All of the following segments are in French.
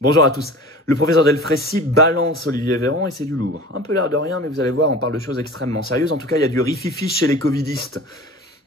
Bonjour à tous. Le professeur Delfrécy balance Olivier Véran et c'est du lourd. Un peu l'air de rien, mais vous allez voir, on parle de choses extrêmement sérieuses. En tout cas, il y a du rififi chez les covidistes.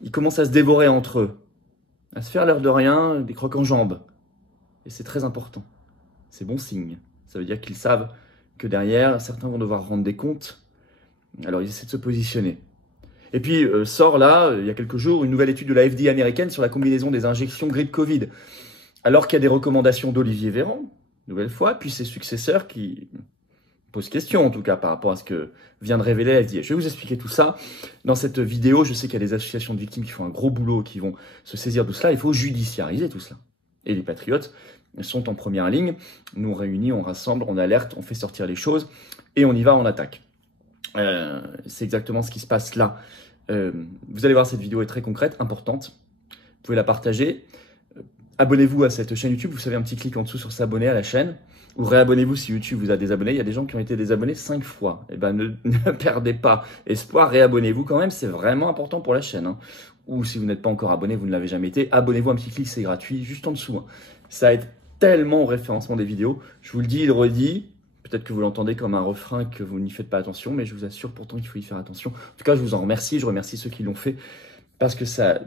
Ils commencent à se dévorer entre eux, à se faire l'air de rien, des crocs en jambes. Et c'est très important. C'est bon signe. Ça veut dire qu'ils savent que derrière, certains vont devoir rendre des comptes. Alors ils essaient de se positionner. Et puis sort là, il y a quelques jours, une nouvelle étude de la FDA américaine sur la combinaison des injections grippe-Covid. Alors qu'il y a des recommandations d'Olivier Véran, nouvelle fois, puis ses successeurs qui posent question, en tout cas, par rapport à ce que vient de révéler la FDA. Je vais vous expliquer tout ça dans cette vidéo. Je sais qu'il y a des associations de victimes qui font un gros boulot, qui vont se saisir de cela. Il faut judiciariser tout cela. Et les patriotes sont en première ligne. Nous, on réunit, on rassemble, on alerte, on fait sortir les choses et on y va, on attaque. C'est exactement ce qui se passe là. Vous allez voir, cette vidéo est très concrète, importante. Vous pouvez la partager. Abonnez-vous à cette chaîne YouTube, vous savez, un petit clic en dessous sur s'abonner à la chaîne, ou réabonnez-vous si YouTube vous a désabonné. Il y a des gens qui ont été désabonnés 5 fois. Eh ben, ne perdez pas espoir, réabonnez-vous quand même, c'est vraiment important pour la chaîne. Hein. Ou si vous n'êtes pas encore abonné, vous ne l'avez jamais été, abonnez-vous, un petit clic, c'est gratuit, juste en dessous. Hein. Ça aide tellement au référencement des vidéos. Je vous le dis, il redit. Peut-être que vous l'entendez comme un refrain, que vous n'y faites pas attention, mais je vous assure pourtant qu'il faut y faire attention. En tout cas, je vous en remercie, je remercie ceux qui l'ont fait, parce que ça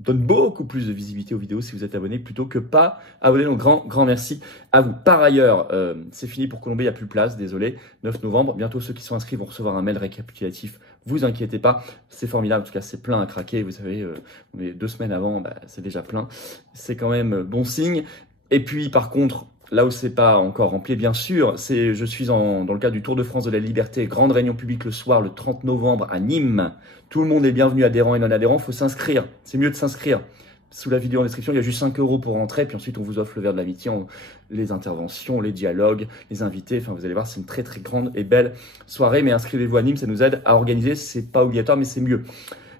donne beaucoup plus de visibilité aux vidéos si vous êtes abonné plutôt que pas abonné. Donc grand merci à vous. Par ailleurs, c'est fini pour Colombie, il n'y a plus de place, désolé. 9 novembre, bientôt ceux qui sont inscrits vont recevoir un mail récapitulatif. Vous inquiétez pas, c'est formidable. En tout cas, c'est plein à craquer. Vous savez, on est 2 semaines avant, c'est déjà plein. C'est quand même bon signe. Et puis par contre, là où c'est pas encore rempli, bien sûr, je suis dans le cadre du Tour de France de la Liberté, grande réunion publique le soir, le 30 novembre à Nîmes. Tout le monde est bienvenu, adhérents et non-adhérents, il faut s'inscrire. C'est mieux de s'inscrire. Sous la vidéo en description, il y a juste 5 € pour rentrer, puis ensuite on vous offre le verre de l'amitié, les interventions, les dialogues, les invités. Enfin, vous allez voir, c'est une très très grande et belle soirée, mais inscrivez-vous à Nîmes, ça nous aide à organiser. C'est pas obligatoire, mais c'est mieux.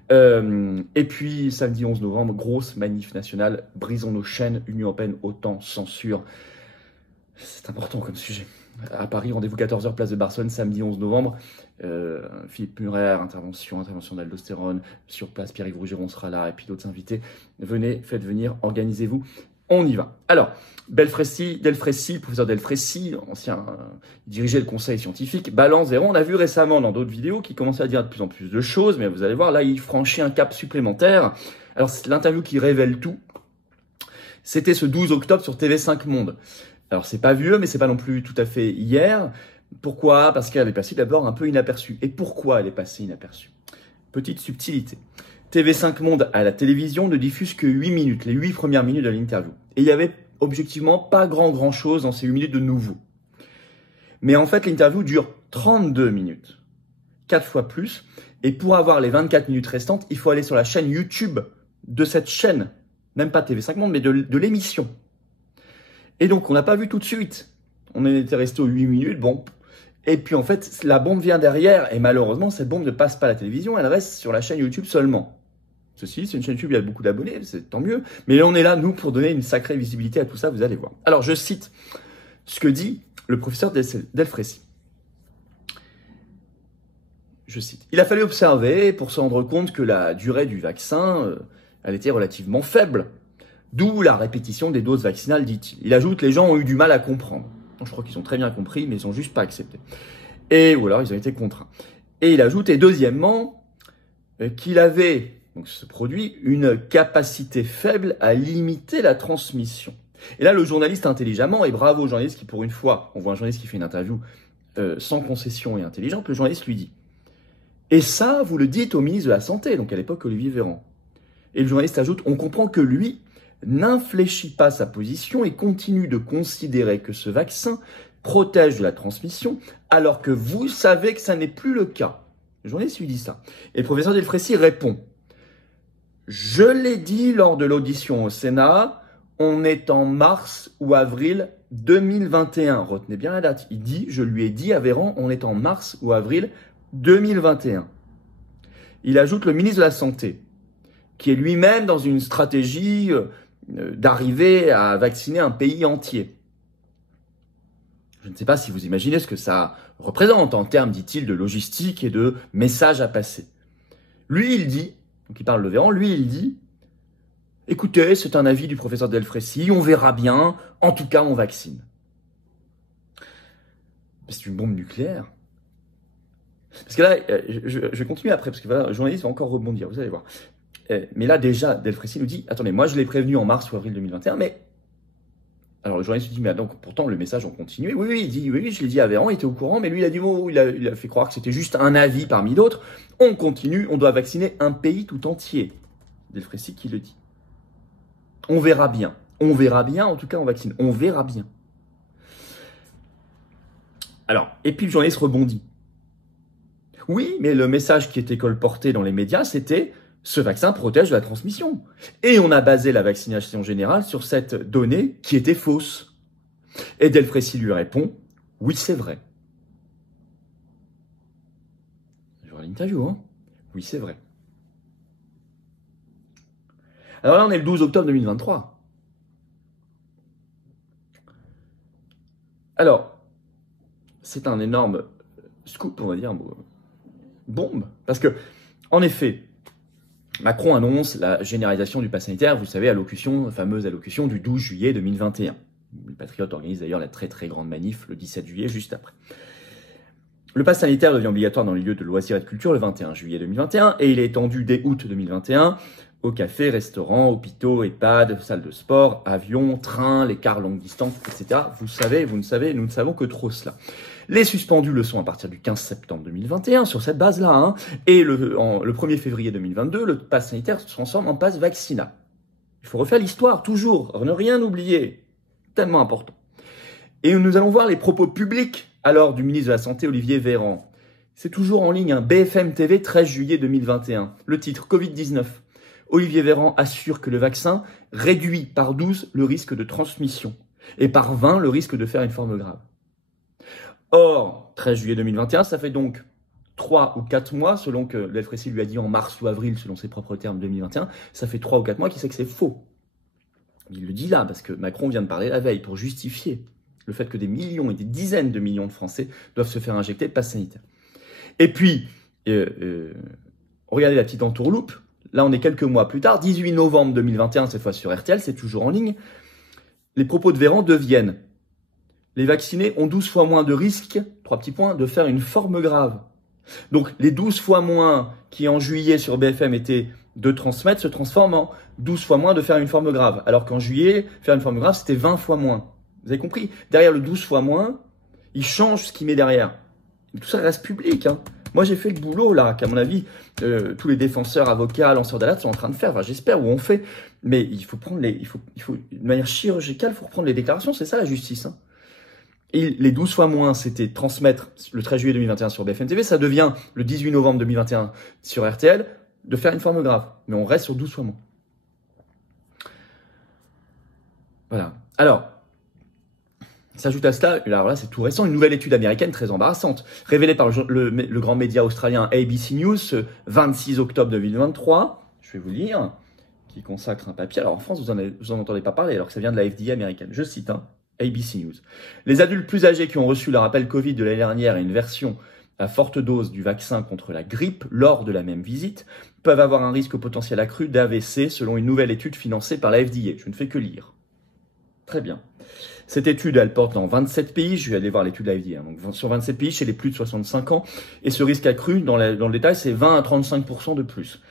Et puis, samedi 11 novembre, grosse manif nationale, brisons nos chaînes, Union européenne, OTAN, censure. C'est important comme sujet. À Paris, rendez-vous 14 h, place de Barcelone, samedi 11 novembre. Philippe Murer, intervention d'aldostérone. Sur place, Pierre-Yves Rougeron sera là, et puis d'autres invités. Venez, faites venir, organisez-vous. On y va. Alors, Delfrécy, professeur Delfrécy, ancien, dirigeait le conseil scientifique, balance Véran. On a vu récemment dans d'autres vidéos qu'il commençait à dire de plus en plus de choses, mais vous allez voir, là, il franchit un cap supplémentaire. Alors, c'est l'interview qui révèle tout. C'était ce 12 octobre sur TV5 Monde. Alors, c'est pas vieux, mais c'est pas non plus tout à fait hier. Pourquoi? Parce qu'elle est passée d'abord un peu inaperçue. Et pourquoi elle est passée inaperçue? Petite subtilité. TV5 Monde à la télévision ne diffuse que 8 minutes, les 8 premières minutes de l'interview. Et il y avait objectivement pas grand chose dans ces 8 minutes de nouveau. Mais en fait, l'interview dure 32 minutes. 4 fois plus. Et pour avoir les 24 minutes restantes, il faut aller sur la chaîne YouTube de cette chaîne. Même pas TV5 Monde, mais de l'émission. Et donc, on n'a pas vu tout de suite. On était resté aux 8 minutes, bon. Et puis, en fait, la bombe vient derrière. Et malheureusement, cette bombe ne passe pas à la télévision. Elle reste sur la chaîne YouTube seulement. Ceci, c'est une chaîne YouTube, il y a beaucoup d'abonnés, c'est tant mieux. Mais on est là, nous, pour donner une sacrée visibilité à tout ça, vous allez voir. Alors, je cite ce que dit le professeur Delfrécy. Je cite. Il a fallu observer pour se rendre compte que la durée du vaccin, elle était relativement faible. D'où la répétition des doses vaccinales, dit-il. Il ajoute, les gens ont eu du mal à comprendre. Je crois qu'ils ont très bien compris, mais ils n'ont juste pas accepté. Ou alors, ils ont été contraints. Et il ajoute, et deuxièmement, qu'il avait, donc ce produit, une capacité faible à limiter la transmission. Et là, le journaliste intelligemment, et bravo au journaliste qui, pour une fois, on voit un journaliste qui fait une interview sans concession et intelligente, le journaliste lui dit, et ça, vous le dites au ministre de la Santé, donc à l'époque, Olivier Véran. Et le journaliste ajoute, on comprend que lui n'infléchit pas sa position et continue de considérer que ce vaccin protège de la transmission, alors que vous savez que ça n'est plus le cas. Le journaliste lui dit ça. Et le professeur Delfrécy répond, je l'ai dit lors de l'audition au Sénat, on est en mars ou avril 2021. Retenez bien la date. Il dit, je lui ai dit à Véran, on est en mars ou avril 2021. Il ajoute le ministre de la Santé, qui est lui-même dans une stratégie d'arriver à vacciner un pays entier. Je ne sais pas si vous imaginez ce que ça représente en termes, dit-il, de logistique et de messages à passer. Lui, il dit, donc il parle de Véran, lui, il dit, écoutez, c'est un avis du professeur Delfrécy, on verra bien, en tout cas, on vaccine. C'est une bombe nucléaire. Parce que là, je vais continuer après, parce que voilà, le journaliste va encore rebondir, vous allez voir. Mais là, déjà, Delfrécy nous dit, attendez, moi je l'ai prévenu en mars ou avril 2021, mais... Alors le journaliste lui dit, mais donc pourtant le message en continué. Oui, il dit, oui, je l'ai dit à Véran, il était au courant, mais lui il a dit, oh, il a fait croire que c'était juste un avis parmi d'autres. On continue, on doit vacciner un pays tout entier. Delfrécy qui le dit. On verra bien, en tout cas on vaccine, on verra bien. Alors, et puis le journaliste rebondit. Oui, mais le message qui était colporté dans les médias, c'était « ce vaccin protège de la transmission ». Et on a basé la vaccination générale sur cette donnée qui était fausse. Et Delfrécy lui répond « oui, c'est vrai ». J'aurai l'interview, hein. Oui, c'est vrai. Alors là, on est le 12 octobre 2023. Alors, c'est un énorme scoop, on va dire, bombe. Parce que, en effet, Macron annonce la généralisation du pass sanitaire, vous savez, fameuse allocution du 12 juillet 2021. Les Patriotes organisent d'ailleurs la très très grande manif le 17 juillet, juste après. Le pass sanitaire devient obligatoire dans les lieux de loisirs et de culture le 21 juillet 2021 et il est étendu dès août 2021 aux cafés, restaurants, hôpitaux, EHPAD, salles de sport, avions, trains, les cars longue distance, etc. Vous savez, vous ne savez, nous ne savons que trop cela. Les suspendus le sont à partir du 15 septembre 2021 sur cette base-là. Hein, et le 1er février 2022, le pass sanitaire se transforme en pass vaccinal. Il faut refaire l'histoire, toujours, ne rien oublier. Tellement important. Et nous allons voir les propos publics alors du ministre de la Santé, Olivier Véran. C'est toujours en ligne, hein, BFM TV, 13 juillet 2021. Le titre, Covid-19. Olivier Véran assure que le vaccin réduit par 12 le risque de transmission et par 20 le risque de faire une forme grave. Or, 13 juillet 2021, ça fait donc 3 ou 4 mois, selon que Delfrécy lui a dit en mars ou avril, selon ses propres termes 2021, ça fait 3 ou 4 mois qu'il sait que c'est faux. Il le dit là, parce que Macron vient de parler la veille pour justifier le fait que des millions et des dizaines de millions de Français doivent se faire injecter le pass sanitaire. Et puis, regardez la petite entourloupe. Là, on est quelques mois plus tard, 18 novembre 2021, cette fois sur RTL, c'est toujours en ligne. Les propos de Véran deviennent « Les vaccinés ont 12 fois moins de risques, 3 petits points, de faire une forme grave ». Donc, les 12 fois moins qui, en juillet, sur BFM, étaient de transmettre, se transforment en 12 fois moins de faire une forme grave. Alors qu'en juillet, faire une forme grave, c'était 20 fois moins. Vous avez compris? Derrière le 12 fois moins, il change ce qu'il met derrière. Mais tout ça reste public, hein. Moi, j'ai fait le boulot, là, qu'à mon avis, tous les défenseurs, avocats, lanceurs d'alerte sont en train de faire. Enfin, j'espère, ou on fait. Mais il faut prendre il faut, de manière chirurgicale, il faut reprendre les déclarations. C'est ça, la justice, hein. Et les 12 fois moins, c'était transmettre le 13 juillet 2021 sur BFM TV. Ça devient le 18 novembre 2021 sur RTL de faire une forme grave. Mais on reste sur 12 fois moins. Voilà. Alors, s'ajoute à cela, alors là c'est tout récent, une nouvelle étude américaine très embarrassante, révélée par le grand média australien ABC News ce 26 octobre 2023, je vais vous lire, qui consacre un papier. Alors en France, vous en entendez pas parler, alors que ça vient de la FDA américaine. Je cite, hein, ABC News. Les adultes plus âgés qui ont reçu le rappel Covid de l'année dernière et une version à forte dose du vaccin contre la grippe lors de la même visite peuvent avoir un risque potentiel accru d'AVC selon une nouvelle étude financée par la FDA. Je ne fais que lire. Très bien. Cette étude, elle porte dans 27 pays. Je vais aller voir l'étude de la FDA. Donc, sur 27 pays, chez les plus de 65 ans. Et ce risque accru, dans le détail, c'est 20 à 35% de plus.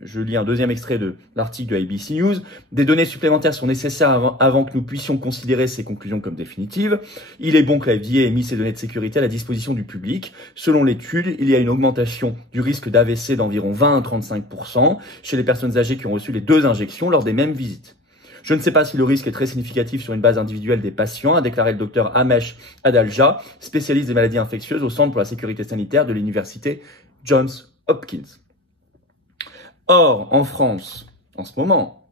Je lis un deuxième extrait de l'article de ABC News. Des données supplémentaires sont nécessaires avant que nous puissions considérer ces conclusions comme définitives. Il est bon que la FDA ait mis ces données de sécurité à la disposition du public. Selon l'étude, il y a une augmentation du risque d'AVC d'environ 20 à 35% chez les personnes âgées qui ont reçu les 2 injections lors des mêmes visites. Je ne sais pas si le risque est très significatif sur une base individuelle des patients, a déclaré le docteur Amesh Adalja, spécialiste des maladies infectieuses au Centre pour la sécurité sanitaire de l'université Johns Hopkins. Or, en France, en ce moment,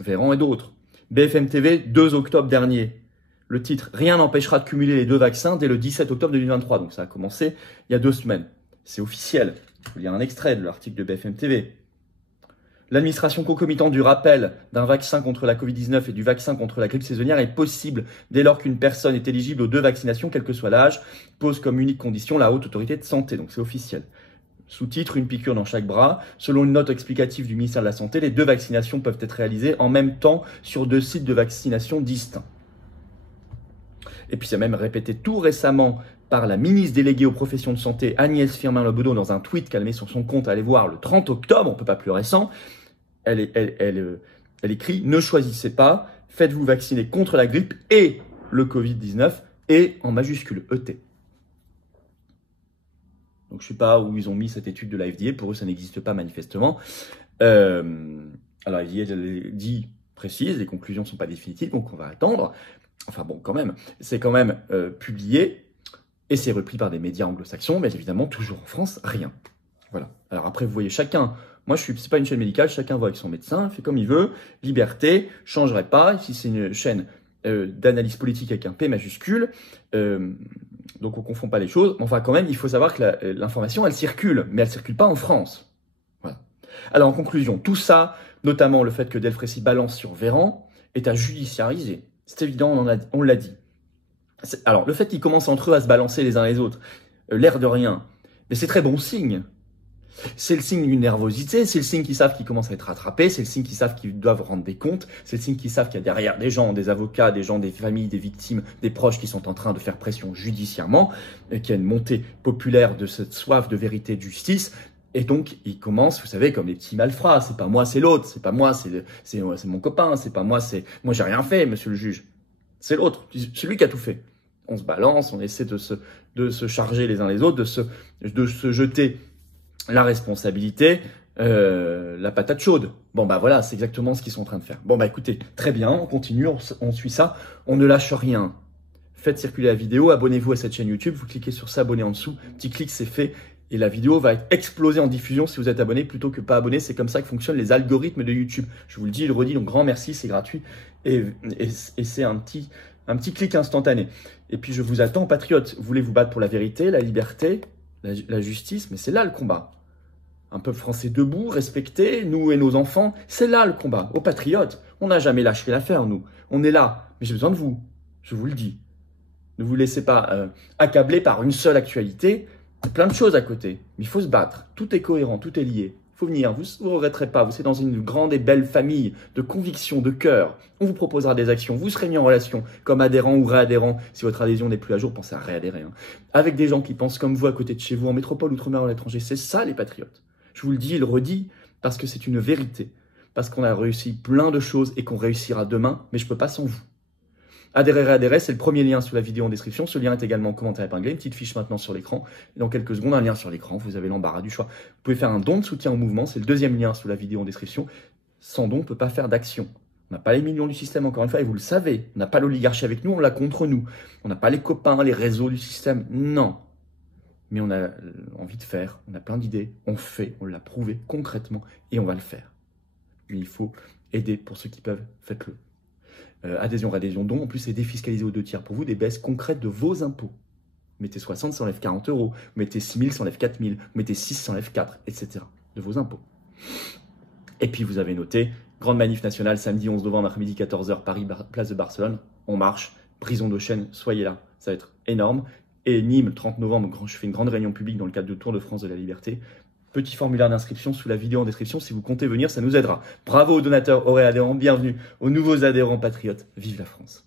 Véran et d'autres, BFM TV, 2 octobre dernier, le titre « Rien n'empêchera de cumuler les 2 vaccins dès le 17 octobre 2023 ». Donc ça a commencé il y a 2 semaines. C'est officiel. Je vous lire un extrait de l'article de BFM TV. L'administration concomitante du rappel d'un vaccin contre la Covid-19 et du vaccin contre la grippe saisonnière est possible dès lors qu'une personne est éligible aux 2 vaccinations, quel que soit l'âge, pose comme unique condition la Haute Autorité de Santé. Donc c'est officiel. Sous-titre, une piqûre dans chaque bras. Selon une note explicative du ministère de la Santé, les 2 vaccinations peuvent être réalisées en même temps sur 2 sites de vaccination distincts. Et puis c'est même répété tout récemment par la ministre déléguée aux professions de santé, Agnès Firmin-Le Bodo, dans un tweet qu'elle met sur son compte, allez voir, le 30 octobre, on ne peut pas plus récent. Elle écrit « Ne choisissez pas, faites-vous vacciner contre la grippe et le Covid-19 et en majuscule ET ». Donc je ne sais pas où ils ont mis cette étude de la FDA, pour eux ça n'existe pas manifestement. Alors la FDA dit, précise, les conclusions ne sont pas définitives, donc on va attendre. Enfin bon, quand même, c'est quand même publié et c'est repris par des médias anglo-saxons, mais évidemment toujours en France, rien. Voilà. Alors après vous voyez chacun, moi c'est pas une chaîne médicale, chacun voit avec son médecin, fait comme il veut, liberté, changerait pas, ici c'est une chaîne d'analyse politique avec un P majuscule, donc on confond pas les choses. Enfin quand même, il faut savoir que l'information elle circule, mais elle circule pas en France. Voilà. Alors en conclusion, tout ça, notamment le fait que Delfrécy balance sur Véran, est à judiciariser. C'est évident, on l'a dit. Alors le fait qu'ils commencent entre eux à se balancer les uns les autres, l'air de rien, mais c'est très bon signe. C'est le signe d'une nervosité, c'est le signe qu'ils savent qu'ils commencent à être rattrapés, c'est le signe qu'ils savent qu'ils doivent rendre des comptes, c'est le signe qu'ils savent qu'il y a derrière des gens, des avocats, des gens, des familles, des victimes, des proches qui sont en train de faire pression judiciairement, et qu'il y a une montée populaire de cette soif de vérité et de justice. Et donc, ils commencent, vous savez, comme les petits malfrats. C'est pas moi, c'est l'autre. C'est pas moi, c'est mon copain. C'est pas moi, moi j'ai rien fait, monsieur le juge. C'est l'autre. C'est lui qui a tout fait. On se balance, on essaie de se charger les uns les autres, de se jeter la responsabilité, la patate chaude. Bon bah voilà, c'est exactement ce qu'ils sont en train de faire. Bon bah écoutez, très bien, on continue, on suit ça, on ne lâche rien. Faites circuler la vidéo, abonnez-vous à cette chaîne YouTube, vous cliquez sur s'abonner en dessous, petit clic c'est fait, et la vidéo va être explosée en diffusion si vous êtes abonné plutôt que pas abonné. C'est comme ça que fonctionnent les algorithmes de YouTube. Je vous le dis, je le redis, donc grand merci, c'est gratuit, et c'est un petit clic instantané. Et puis je vous attends, patriotes, vous voulez vous battre pour la vérité, la liberté, la justice, mais c'est là le combat. Un peuple français debout, respecté, nous et nos enfants, c'est là le combat. Aux patriotes, on n'a jamais lâché l'affaire, nous. On est là, mais j'ai besoin de vous, je vous le dis. Ne vous laissez pas accabler par une seule actualité. Il y a plein de choses à côté, mais il faut se battre. Tout est cohérent, tout est lié. Il faut venir, vous ne regretterez pas, vous êtes dans une grande et belle famille de conviction, de cœur. On vous proposera des actions, vous serez mis en relation comme adhérent ou réadhérent. Si votre adhésion n'est plus à jour, pensez à réadhérer. Avec des gens qui pensent comme vous à côté de chez vous, en métropole, outre-mer, à l'étranger. C'est ça les patriotes. Je vous le dis et le redis parce que c'est une vérité. Parce qu'on a réussi plein de choses et qu'on réussira demain, mais je ne peux pas sans vous. Adhérer, c'est le premier lien sous la vidéo en description. Ce lien est également en commentaire épinglé. Une petite fiche maintenant sur l'écran. Et dans quelques secondes, un lien sur l'écran. Vous avez l'embarras du choix. Vous pouvez faire un don de soutien au mouvement. C'est le deuxième lien sous la vidéo en description. Sans don, on ne peut pas faire d'action. On n'a pas les millions du système, encore une fois, et vous le savez. On n'a pas l'oligarchie avec nous, on l'a contre nous. On n'a pas les copains, les réseaux du système. Non. Mais on a envie de faire. On a plein d'idées. On fait. On l'a prouvé concrètement. Et on va le faire. Mais il faut aider pour ceux qui peuvent. Faites-le. Adhésion, réadhésion, don. En plus, c'est défiscalisé aux 2/3 pour vous, des baisses concrètes de vos impôts. Vous mettez 60, ça enlève 40 euros. Vous mettez 6 000, ça enlève 4 000. Vous mettez 6, ça enlève 4, etc. de vos impôts. Et puis, vous avez noté, grande manif nationale, samedi 11 novembre, après-midi 14h, Paris, place de Barcelone. On marche, prison d'Auchan, soyez là. Ça va être énorme. Et Nîmes, 30 novembre, je fais une grande réunion publique dans le cadre du Tour de France de la Liberté. Petit formulaire d'inscription sous la vidéo en description. Si vous comptez venir, ça nous aidera. Bravo aux donateurs, aux réadhérents. Bienvenue aux nouveaux adhérents patriotes. Vive la France!